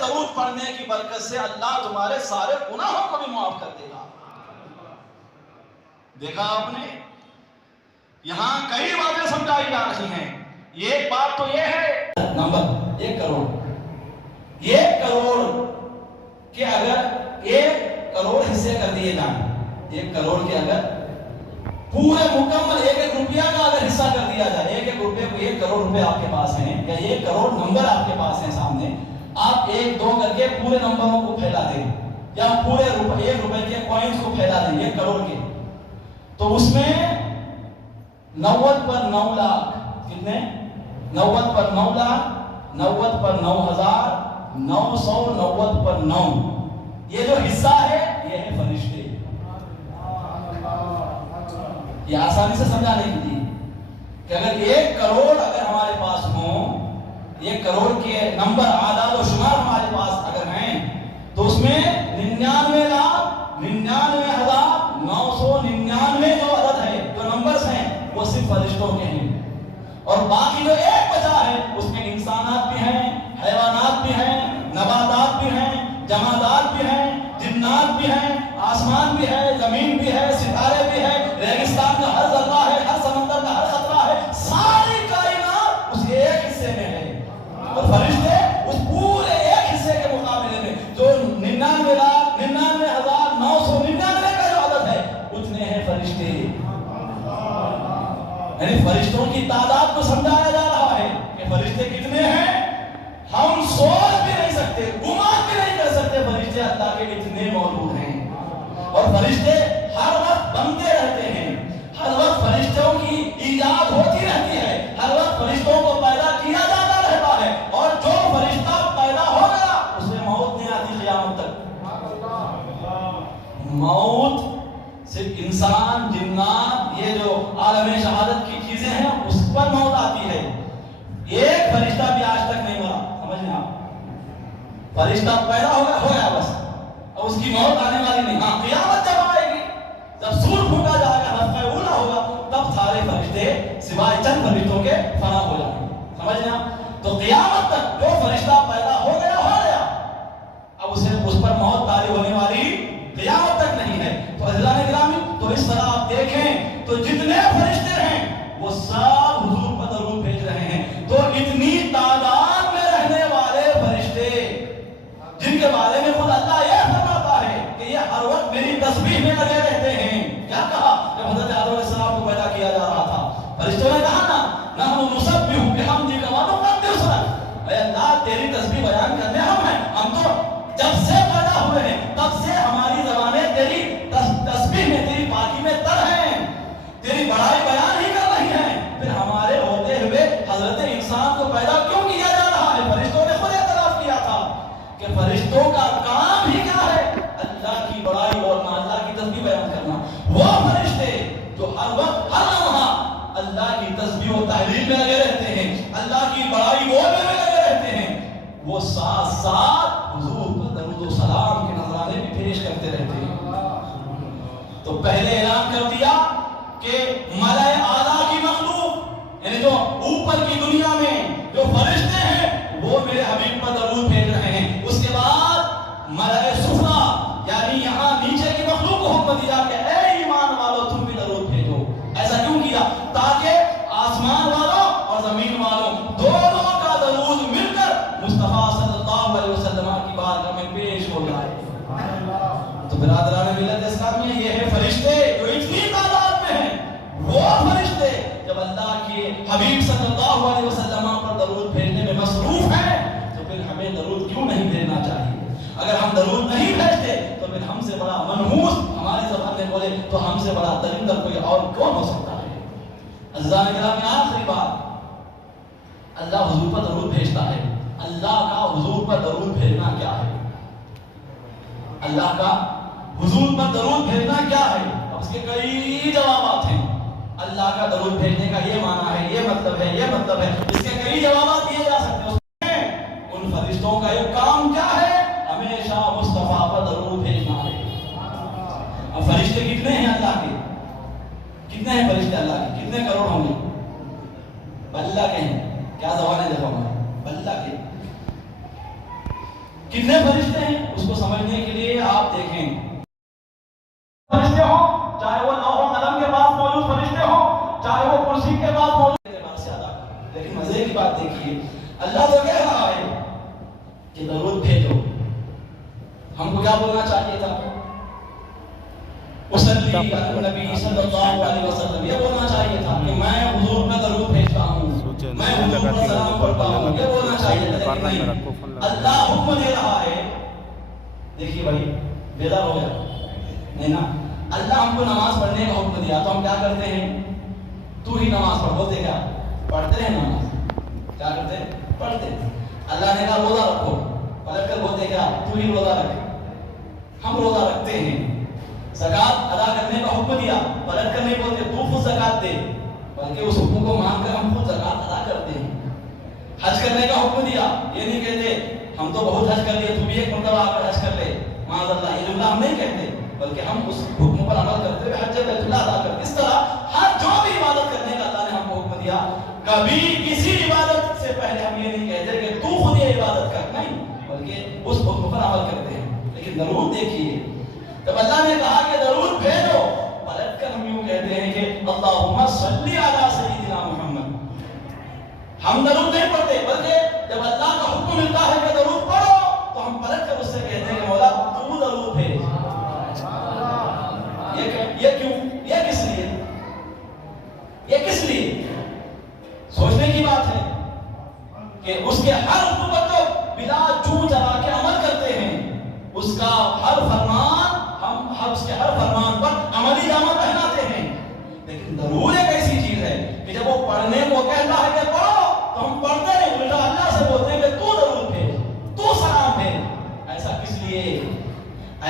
درود پڑھنے کی برکت سے اللہ تمہارے سارے گناہوں کو بھی معاف کر دے گا۔ دیکھا آپ نے، یہاں کئی باتیں سمجھائی جا رہی ہیں۔ ایک بات تو یہ ہے، نمبر 1 کروڑ، 1 کروڑ کے اگر 1 کروڑ حصے کر دیے جائیں، 1 کروڑ کے اگر پورے مکمل 1 روپیہ کا اگر حصہ کر دیا جائے، 1 روپے کو 1 کروڑ روپے آپ کے پاس ہیں یا 1 کروڑ نمبر آپ کے پاس ہیں سامنے، آپ 1 2 کر کے پورے نمبروں کو پھیلا دیں یا پورے 1 روپے کے کوئنز کو پھیلا دیں 1 کروڑ کے، تو اس میں 90 پر 9 لاکھ، کتنے؟ 90 پر 9 لاکھ، 90 پر 9,000، 990 پر 9، یہ جو حصہ ہے یہ ہے فرشتے۔ یہ آسانی سے سمجھانے کے لیے کہ اگر 1 کروڑ اگر ہمارے پاس ہوں، 1 کروڑ کے نمبر اعداد و شمار ہمارے پاس اگر ہیں، تو اس میں 99,99,999 جو عدد ہے، جو نمبرز ہیں، وہ صرف فرشتوں کے ہیں، اور باقی جو 1 بچا ہے اس میں انسانات بھی ہیں، حیوانات بھی ہیں، نباتات بھی ہیں، جمادات بھی ہیں، جنات بھی ہیں، آسمان بھی ہے، زمین بھی ہے، ستارے بھی ہے، ریگستان کا ہر ذرہ ہے، ہر سمندر کا ہر خطرہ ہے، ساری کائنات اس 1 حصے میں ہے، اور فرشتے اس پورے 1 حصے کے مقابلے میں جو 99,99,999 کا جو عدد ہے اتنے ہیں فرشتے۔ یعنی فرشتوں کی تعداد کو سمجھایا جا رہا ہے کہ فرشتے کتنے ہیں، ہم سوچ بھی نہیں سکتے، گمان بھی نہیں کر سکتے فرشتے اللہ کے اتنے موجود ہیں، اور فرشتے ہر وقت بنتے رہتے ہیں، ہر وقت فرشتوں کی ایجاد ہوتی رہتی ہے، ہر وقت فرشتوں کو پیدا کیا جاتا رہتا ہے، اور جو فرشتہ پیدا ہو گیا اس میں موت نہیں آتی قیامت تک۔ موت صرف انسان، جنات، یہ جو عالم شہادت کی چیزیں ہیں اس پر موت آتی ہے، 1 فرشتہ بھی آج تک نہیں مرا، سمجھیں آپ، فرشتہ پیدا ہو گیا بس، اب اس کی موت آنے والی نہیں۔ ہاں قیامت جب آئے گی، جب سور پھونکا جائے گا، نفخہ اولا ہوگا، تب سارے فرشتے سوائے چند فرشتوں کے فنا ہو جائیں گے، سمجھنا۔ تو قیامت تک جو فرشتہ پیدا ہو گیا، اب اسے اس پر موت طاری ہونے والی قیامت تک نہیں ہے۔ تو عزیزان گرامی، تو اس طرح آپ دیکھیں تو جتنے فرشتے ہیں وہ سب حضور پر درود بھیج رہے ہیں، تو اتنی تعداد میں رہنے والے فرشتے جن کے بارے میں خود اللہ یہ فرماتا ہے کہ یہ ہر وقت میری تسبیح میں لگے رہتے ہیں۔ کیا کہا جب حضرت آدم علیہ السلام کو پیدا کیا جا رہا تھا، فرشتوں نے کہا نا، نحن نسبح بحمدک ونقدس لک، اے اللہ تیری تسبیح بیان کرنے ہم ہیں، ہم تو جب سے پیدا ہوئے ہیں تب سے ہماری زبانیں تیری تسبیح میں، تیری پاکی میں تر ہیں، تیری بڑائی بیان ہی کر رہی ہیں، پھر ہمارے ہوتے ہوئے حضرت انسان کو پیدا کیوں کیا جا رہا ہے؟ فرشتوں نے خود اعتراف کیا تھا کہ فرشتوں کا کام ہی کیا ہے؟ اللہ کی بڑائی اور اللہ کی تسبیح بیان کرنا۔ وہ فرشتے جو ہر وقت ہر لمحہ اللہ کی تسبیح و تحلیل میں لگے رہتے ہیں، اللہ کی بڑائی بولنے میں لگے رہتے ہیں، وہ ساتھ ساتھ حضور پر درود و سلام کے نذرانے بھی پیش کرتے رہتے ہیں۔ تو پہلے اعلان کر دیا کہ ملائے اعلیٰ کی مخلوق، یعنی جو اوپر کی دنیا میں جو فرشتے ہیں وہ میرے حبیب پر درود بھیج رہے ہیں۔ اس کے بعد ملائے سفلی، یعنی یہاں نیچے کی مخلوق کو حکم دیا کہ اے ایمان والو تم بھی درود بھیجو۔ ایسا کیوں کیا؟ تاکہ آسمان والوں اور زمین والوں دونوں کا درود مل کر مصطفیٰ صلی اللہ علیہ وسلم کی بارگاہ میں پیش ہو جائے۔ تو برادران ملت اسلامیہ، یہ ہے فرشتے جو اتنی تعداد میں ہیں، وہ فرشتے جب اللہ کے حبیب صلی اللہ علیہ وسلم پر درود بھیجنے میں مصروف ہیں تو پھر ہمیں درود کیوں نہیں بھیجنا چاہیے؟ اگر ہم درود نہیں بھیجتے تو پھر ہم سے بڑا منحوس، ہماری زبان میں بولے تو ہم سے بڑا درندہ کوئی اور کون ہو سکتا ہے؟ عزیزان کرام، آخری بات، اللہ حضور پر درود بھیجتا ہے۔ اللہ کا حضور پر درود بھیجنا کیا ہے؟ اللہ کا حضور پر درود بھیجنا کیا ہے؟ اب اس کے کئی جوابات ہیں۔ اللہ کا درود بھیجنے کا یہ معنی ہے، یہ مطلب ہے، یہ مطلب ہے، اس کے کئی جوابات دیے جا سکتے ہیں۔ ان فرشتوں کا ایک کام کیا ہے؟ ہمیشہ مصطفیٰ پر درود بھیجنا ہے۔ اب فرشتے کتنے ہیں اللہ کے؟ کتنے ہیں فرشتے اللہ کے؟ کتنے کروڑ ہوں گے؟ بلہ کے ہیں، کیا زبان ہے؟ دیکھو ہمارے بلہ کے کتنے فرشتے ہیں اس کو سمجھنے کے لیے آپ دیکھیں فرشتے ہوں، چاہے وہ لوح و قلم کے پاس موجود فرشتے ہوں، چاہے وہ کرسی کے پاس موجود، لیکن مزے کی بات دیکھیے، اللہ تو کہہ رہا ہے کہ درود بھیجو، ہم کو کیا بولنا چاہیے تھا؟ وصلی علی النبی صلی اللہ علیہ وسلم، یہ بولنا چاہیے تھا کہ میں حضور پہ درود بھیجتا ہوں، میں حضور پر سلام پڑھتا ہوں، یہ بولنا چاہیے تھا، لیکن نہیں، اللہ حکم دے رہا ہے۔ دیکھیے بھائی بیدار ہو جائے، نہیں نا، اللہ ہم کو نماز پڑھنے کا حکم دیا تو ہم کیا کرتے ہیں؟ تو ہی نماز پڑھ، بولتے کیا؟ پڑھتے ہیں نماز، کیا کرتے ہیں؟ پڑھتے ہیں۔ اللہ نے کہا روزہ رکھو، پلٹ کر بولتے کیا؟ تو ہی روزہ رکھ، ہم روزہ رکھتے ہیں۔ زکوٰۃ ادا کرنے کا حکم دیا، پلٹ کر نہیں بولتے تو خود زکوٰۃ دے، بلکہ اس حکم کو مان کر ہم خود زکوٰۃ ادا کرتے ہیں۔ حج کرنے کا حکم دیا، یہ نہیں کہتے ہم تو بہت حج کر لیے تو بھی ایک مرتبہ آ کر حج کر لے، معاذ اللہ، یہ جملہ ہم نہیں کہتے، بلکہ ہم اس حکم پر عمل کرتے ہوئے حج بیت اللہ ادا کرتے۔ اس طرح ہر جو بھی عبادت کرنے کا اللہ نے ہم کو حکم دیا، کبھی کسی عبادت سے پہلے ہم یہ نہیں کہتے کہ تو خود یہ عبادت کر، نہیں، بلکہ اس حکم پر عمل کرتے ہیں۔ لیکن درود دیکھیے، جب اللہ نے کہا کہ درود بھیجو، پلٹ کر ہم یوں کہتے ہیں کہ اللہم صلی علی سیدنا محمد، ہم درود نہیں پڑھتے، بلکہ جب اللہ کا حکم ملتا ہے کہ درود پڑھو تو ہم پلٹ کر اس سے کہتے ہیں کہ مولا تو درود بھیج۔ یہ کیوں؟ یہ کس لیے؟ یہ کس لیے؟ سوچنے کی بات ہے کہ اس کے ہر حکم پر تو بلا چوں چلا کے عمل کرتے ہیں، اس کا ہر فرمان ہم اس کے ہر فرمان پر عملی جامہ پہناتے ہیں، لیکن درود ایک ایسی چیز ہے کہ جب وہ پڑھنے کو کہتا ہے کہ پڑھو تو ہم پڑھتے نہیں، الٹا اللہ سے بولتے ہیں کہ تو درود بھیج، تو سلام بھیج۔ ایسا کس لیے؟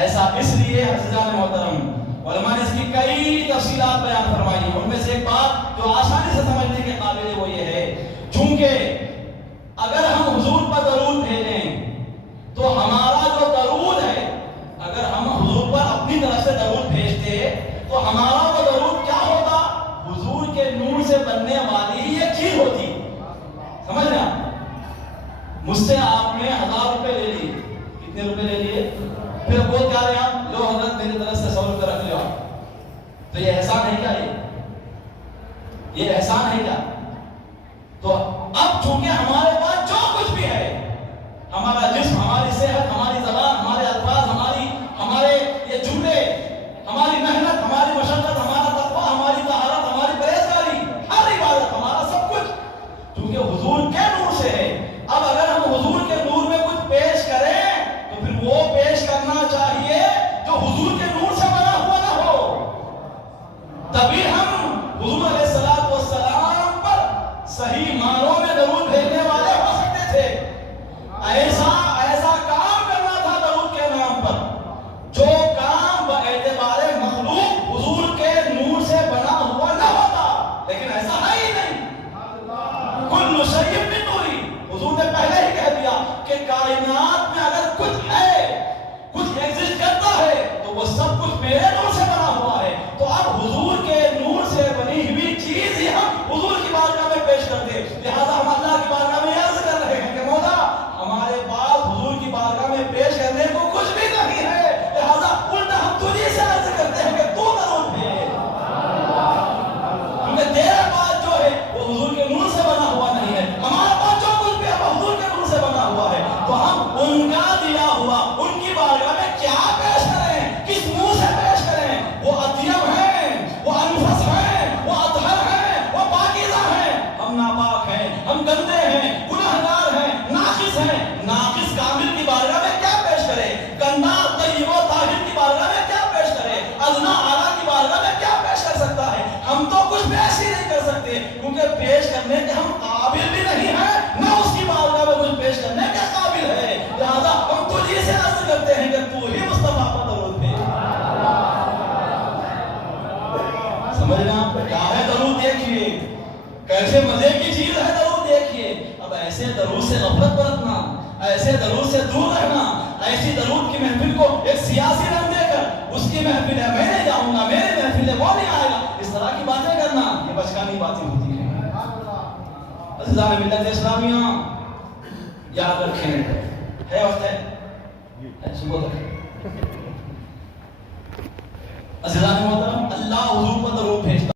ایسا اس لیے عزیزان محترم، علماء نے اس کی کئی تفصیلات بیان فرمائی ہیں، ان میں سے ایک بات جو آسانی سے سمجھنے کے قابل ہے وہ یہ ہے، چونکہ اگر ہم حضور پر درود بھیجیں تو ہمارا جو درود ہے، اگر ہم حضور پر اپنی طرف سے درود بھیجتے تو ہمارا وہ درود کیا ہوتا؟ حضور کے نور سے بننے والی ہی ایک چیز ہوتی۔ سمجھ رہے ہیں؟ مجھ سے آپ نے 1000 روپے لے لیے، کتنے روپے لے لیے؟ پھر بول کیا رہے آپ؟ لو حضرت میری طرف سے 100 روپے رکھ لو، تو یہ احسان ہے کیا؟ یہ احسان ہے کیا؟ تو اب چونکہ ہمارے پاس جو کچھ بھی ہے، ہمارا جسم، ہماری صحت، ہماری زبان، ہمارے الفاظ، ہمارے یہ جملے، ہماری محنت، ہماری مشقت، ہمارا تقویٰ، ہماری طہارت، ہماری پرہیزگاری، ہر عبادت، ہمارا سب کچھ چونکہ حضور کے نور سے ہے۔ اب اگر ہم حضور کے نور میں کچھ پیش کریں تو پھر وہ پیش کرنا چاہیے جو حضور کے نور سے بنا ہوا نہ ہو، تبھی ہم حضور علیہ السلام پر صحیح معنوں میں درود بھیجنے والے ہو سکتے تھے۔ ایسا کام کرنا تھا درود کے نام پر جو کام باعتبار مخلوق حضور کے نور سے بنا ہوا نہ ہوتا، لیکن ایسا ہے ہی نہیں۔ کل شیء من نوری، حضور نے پہلے ہی کہہ دیا کہ کائنات میں اگر کچھ ہے، کچھ ایگزسٹ کرتا ہے تو وہ سب کچھ میرے نور سے بنا ہوا ہے۔ تو اب حضور کے نور سے بنی ہوئی چیز ہی ہم حضور کی بارگاہ میں پیش کرتے، لہذا ہم اللہ کی بارگاہ میں عرض کر رہے ہیں کہ مولا ہمارے پاس حضور کی بارگاہ میں پیش کرنے کو کچھ بھی نہیں ہے، لہذا الٹا ہم تجھے سے عرض کرتے ہیں کہ تو درود بھیج، کیونکہ تیرے پاس جو ہے وہ حضور کے نور سے بنا ہوا نہیں ہے، ہمارے پاس جو کچھ بھی ہے وہ حضور کے نور سے بنا ہوا ہے، تو ہم ان کا دیا ہوا ان کی بارگاہ میں کیا پیش کریں، کس منہ سے پیش کریں؟ وہ اطیب ہیں، وہ انفس ہیں، وہ اطہر ہیں، وہ پاکیزہ ہیں، ہم ناپاک ہیں، ہم گندے ہیں، گناہگار ہیں، ناقص ہیں۔ ناقص کامل کی بارگاہ میں کیا پیش کرے؟ گندا طیب و طاہر کی بارگاہ میں کیا پیش کرے؟ ادنا اعلیٰ کی بارگاہ میں کیا پیش کر سکتا ہے؟ ہم تو کچھ پیش ہی نہیں کر سکتے، کیونکہ پیش کرنے کے ہم قابل بھی نہیں ہیں، نہ اس کی بارگاہ میں کچھ پیش کرنے کے قابل ہے، لہذا ہم تجھے سے عرض کرتے ہیں کہ تو ہی مصطفیٰ پر درود بھیج۔ سمجھنا کیا ہے درود؟ دیکھیے کیسے مزے کی چیز ہے درود، دیکھیے۔ اب ایسے درود سے غفلت برتنا، ایسے درود سے دور رہنا، ایسی درود کی محفل کو ایک سیاسی رنگ دے کر اس کی محفل ہے میں نہیں جاؤں گا، میرے محفل ہے وہ نہیں آئے گا، اس طرح کی باتیں کرنا یہ بچکانی باتیں ہوتی ہیں۔ عزیزان ملت اسلامیہ یاد رکھیں، ہے وقت ہے صبح تک عزیزان محترم اللہ حضور پر درود بھیج